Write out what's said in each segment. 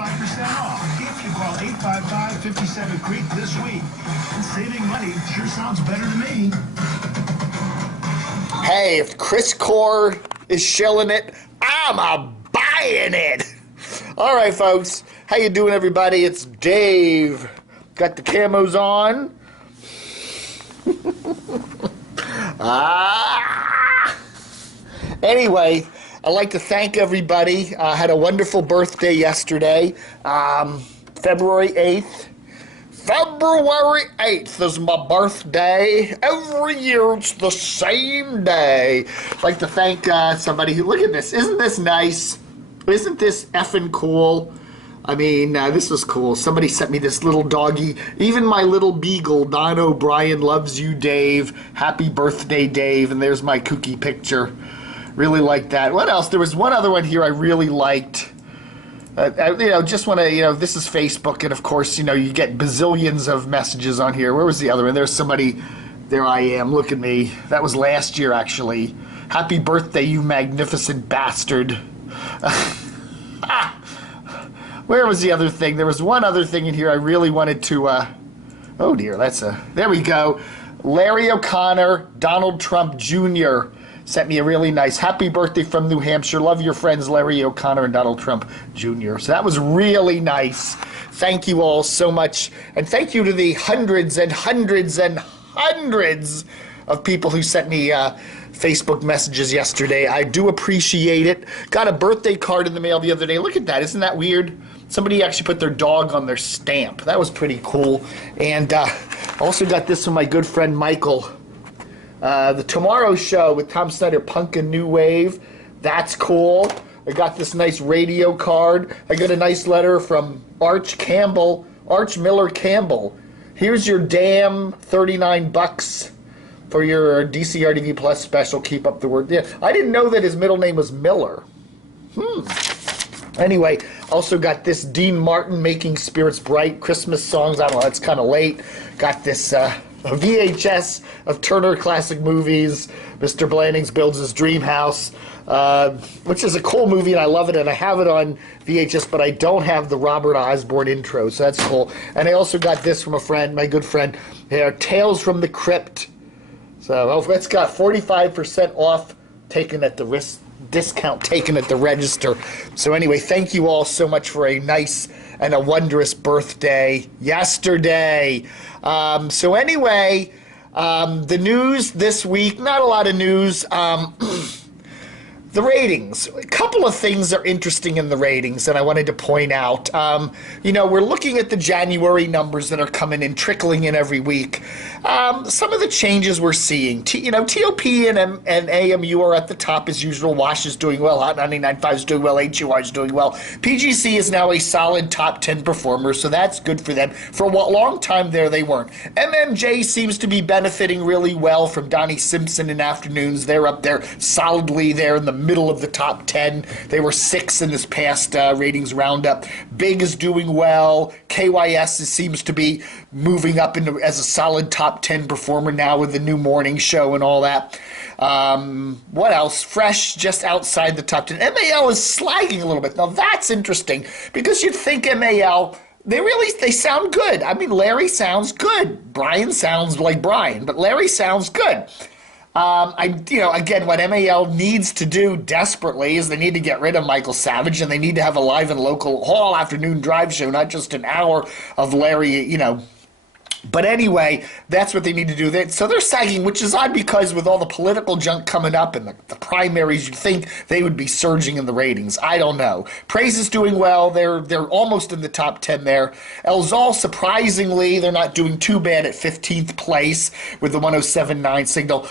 25% off if you call 855-57-CREEK this week. And saving money sure sounds better to me. Hey, if Chris Core is shilling it, I'm buying it. All right, folks. How you doing, everybody? It's Dave. Got the camos on. Anyway, I'd like to thank everybody. I had a wonderful birthday yesterday, February 8th. February 8th is my birthday. Every year it's the same day. I'd like to thank somebody who, look at this. Isn't this nice? Isn't this effing cool? I mean, this was cool. Somebody sent me this little doggy. Even my little beagle, Don O'Brien, loves you, Dave. Happy birthday, Dave. And there's my kooky picture. Really like that. What else? There was one other one here I really liked. Just want to, this is Facebook, and of course, you get bazillions of messages on here. Where was the other one? There's somebody. There I am. Look at me. That was last year, actually. Happy birthday, you magnificent bastard. Where was the other thing? There was one other thing in here I really wanted to, oh dear, there we go. Larry O'Connor, Donald Trump Jr. sent me a really nice happy birthday from New Hampshire. Love your friends, Larry O'Connor and Donald Trump Jr. So that was really nice. Thank you all so much. And thank you to the hundreds and hundreds and hundreds of people who sent me Facebook messages yesterday. I do appreciate it. Got a birthday card in the mail the other day. Look at that. Isn't that weird? Somebody actually put their dog on their stamp. That was pretty cool. And also got this from my good friend Michael. The Tomorrow Show with Tom Snyder, Punk and New Wave. That's cool. I got this nice radio card. I got a nice letter from Arch Miller Campbell. Here's your damn $39 for your DCRTV Plus special. Keep up the work. Yeah, I didn't know that his middle name was Miller. Anyway, also got this Dean Martin, Making Spirits Bright, Christmas songs. I don't know, it's kind of late. Got this a VHS of Turner Classic Movies. Mr. Blandings Builds His Dream House, which is a cool movie, and I love it, and I have it on VHS, but I don't have the Robert Osborne intro, so that's cool. And I also got this from a friend, my good friend, here, Tales from the Crypt. So it's got 45% off, taken at the discount taken at the register. So anyway, thank you all so much for a nice and a wondrous birthday yesterday. So anyway, the news this week, not a lot of news. The ratings. A couple of things are interesting in the ratings that I wanted to point out. We're looking at the January numbers that are coming in, trickling in every week. Some of the changes we're seeing. TOP and AMU are at the top as usual. WASH is doing well. Hot 99.5 is doing well. HUR is doing well. PGC is now a solid top 10 performer, so that's good for them. For a long time there, they weren't. MMJ seems to be benefiting really well from Donnie Simpson in afternoons. They're up there solidly there in the middle of the top 10. They were 6 in this past ratings roundup. Big is doing well. KYS seems to be moving up as a solid top 10 performer now with the new morning show and all that. What else? Fresh, just outside the top 10. MAL is slagging a little bit. Now that's interesting because you'd think MAL, they sound good. I mean, Larry sounds good. Brian sounds like Brian, but Larry sounds good. Again, what MAL needs to do desperately is they need to get rid of Michael Savage, and they need to have a live and local all afternoon drive show, not just an hour of Larry, But anyway, that's what they need to do. So they're sagging, which is odd because with all the political junk coming up and the primaries, you'd think they would be surging in the ratings. I don't know. Praise is doing well. They're almost in the top 10 there. El Zal, surprisingly, they're not doing too bad at 15th place with the 107.9 signal.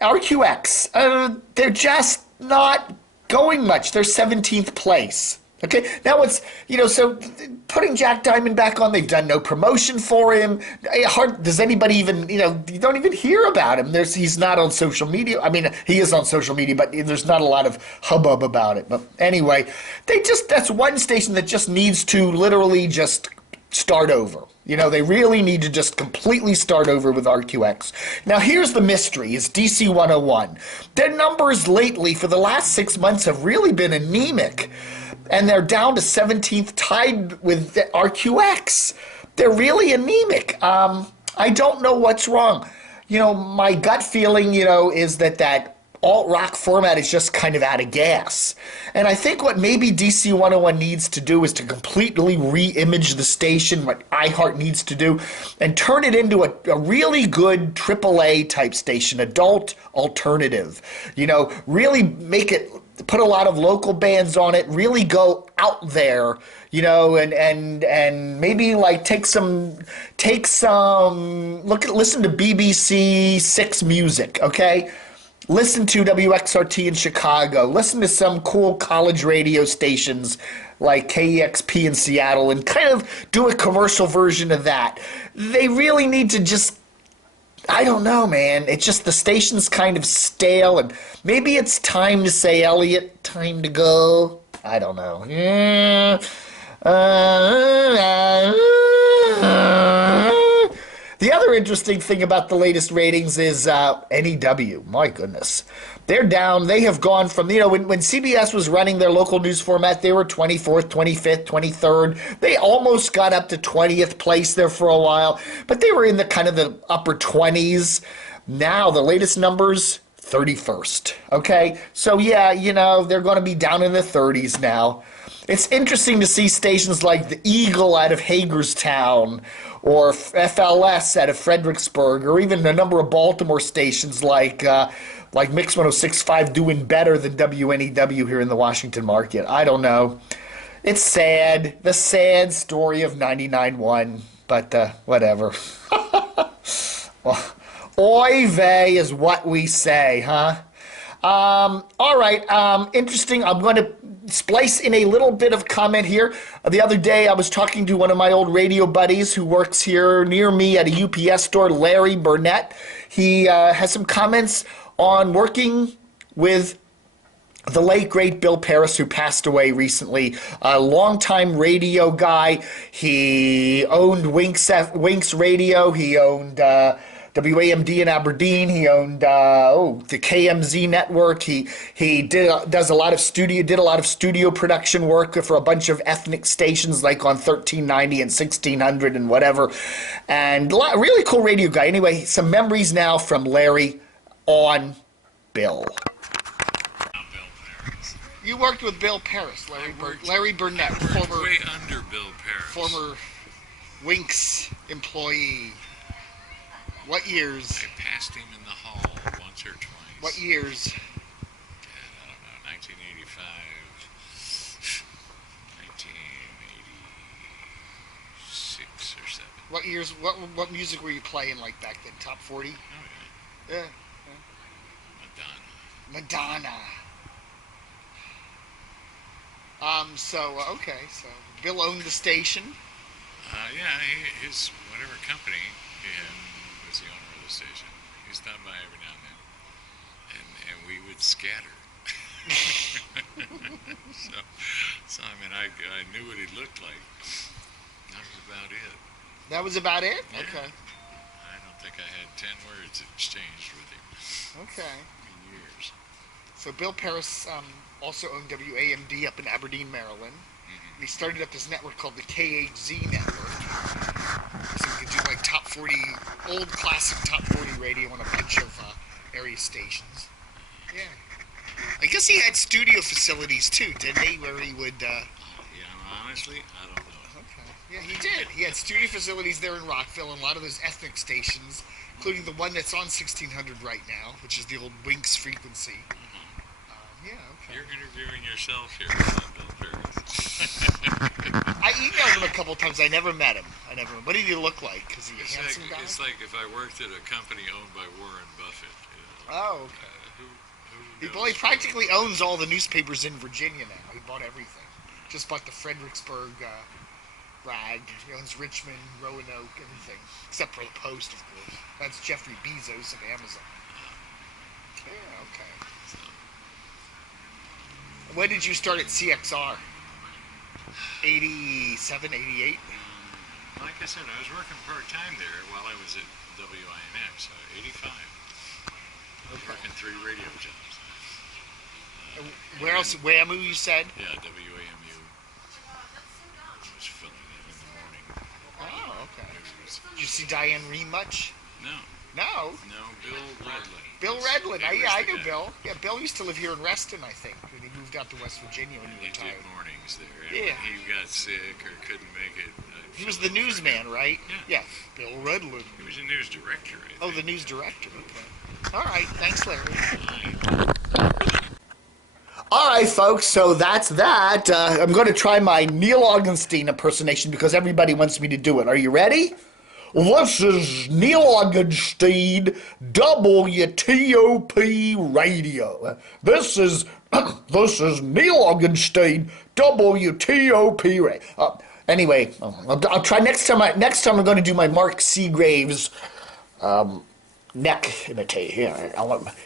RQX, they're just not going much. They're 17th place. Okay, now it's, so putting Jack Diamond back on, they've done no promotion for him. Does anybody even, you don't even hear about him. He's not on social media. I mean, he is on social media, but there's not a lot of hubbub about it. But anyway, that's one station that just needs to literally just start over. They really need to just completely start over with RQX. Now, here's the mystery, is DC101. Their numbers lately for the last 6 months have really been anemic. and they're down to 17th, tied with the RQX. They're really anemic. I don't know what's wrong. My gut feeling, is that alt-rock format is just kind of out of gas. And I think what maybe DC101 needs to do is to completely re-image the station, what iHeart needs to do, and turn it into a really good AAA type station, adult alternative. Really make it, put a lot of local bands on it, really go out there, and maybe like listen to BBC Six music, okay? Listen to WXRT in Chicago. Listen to some cool college radio stations like KEXP in Seattle and kind of do a commercial version of that. They really need to just, I don't know, man. It's just the station's kind of stale, and maybe it's time to say, Elliot, time to go. I don't know. Yeah. The other interesting thing about the latest ratings is NEW. My goodness. They're down. They have gone from, when CBS was running their local news format, they were 24th, 25th, 23rd. They almost got up to 20th place there for a while, but they were in the kind of the upper 20s. Now, the latest numbers, 31st. Okay? So, yeah, they're going to be down in the 30s now. It's interesting to see stations like the Eagle out of Hagerstown or FLS out of Fredericksburg, or even a number of Baltimore stations like Mix 106.5 doing better than WNEW here in the Washington market. I don't know. It's sad. The sad story of 99.1, but whatever. Well, oy vey is what we say, huh? All right, interesting. I'm going to splice in a little bit of comment here. The other day, I was talking to one of my old radio buddies who works here near me at a UPS store, Larry Burnett. He has some comments on working with the late, great Bill Parris, who passed away recently, a longtime radio guy. He owned Winx Radio. He owned WAMD in Aberdeen. He owned the KMZ network. He did a lot of studio production work for a bunch of ethnic stations like on 1390 and 1600 and whatever. And really cool radio guy. Anyway, some memories now from Larry on Bill. You worked with Bill Parris, Larry Burnett, former way under Bill Parris, former Winx employee. What years? I passed him in the hall once or twice. What years? I don't know, 1985, 1986 or 7. What years? What music were you playing like back then? Top 40? Oh yeah. Yeah. Madonna. Okay, so Bill owned the station. Yeah, his whatever company he had was the owner of the station. He stopped by every now and then, and we would scatter. so I mean, I knew what he looked like. That was about it. That was about it? Yeah. Okay. I don't think I had 10 words exchanged with him. Okay. In years. So Bill Parris also owned WAMD up in Aberdeen, Maryland. Mm-hmm. He started up this network called the KHZ network. So you could do like top 40, old classic top 40 radio on a bunch of area stations. Yeah. I guess he had studio facilities too, didn't he? Where he would... honestly, I don't know. Okay. Yeah, he did. He had studio facilities there in Rockville and a lot of those ethnic stations, including the one that's on 1600 right now, which is the old Winx frequency. Yeah, okay. You're interviewing yourself here, Bill Parris. I emailed him a couple times. I never met him. What did he look like? Is he a handsome guy? It's like if I worked at a company owned by Warren Buffett. Oh, okay. He practically owns all the newspapers in Virginia now. He bought everything. Just bought the Fredericksburg rag. He owns Richmond, Roanoke, everything. Except for the Post, of course. That's Jeffrey Bezos of Amazon. Yeah, okay. When did you start at CXR? 87, 88? Like I said, I was working part-time there while I was at WINX, 85. I was working 3 radio jobs. Where else? WAMU, you said? Yeah, WAMU. see Diane Rehm much? No. No. No, Bill Redlin. Bill Redlin. He was I the knew guy. Bill. Yeah, Bill used to live here in Reston, I think. And he moved out to West Virginia when he He did retired. mornings there. And Yeah. when he got sick or couldn't make it. He was the newsman, right? Yeah. Bill Redlin. He was a news director, I think. Oh, the news director. Okay. All right. Thanks, Larry. All right, folks, so that's that. I'm going to try my Neal Augenstein impersonation because everybody wants me to do it. Are you ready? This is Neal Augenstein, WTOP Radio. This is Neal Augenstein, WTOP Radio. Anyway, I'll try next time. Next time I'm going to do my Mark Seagraves neck imitation.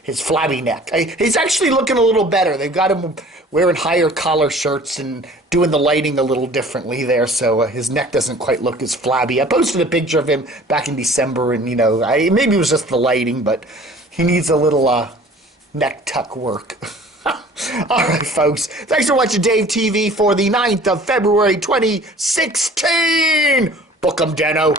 His flabby neck. He's actually looking a little better. They've got him wearing higher collar shirts and doing the lighting a little differently there, so his neck doesn't quite look as flabby. I posted a picture of him back in December, and maybe it was just the lighting, but he needs a little neck tuck work. All right, folks. Thanks for watching Dave TV for the 9th of February 2016. Book 'em, Deno.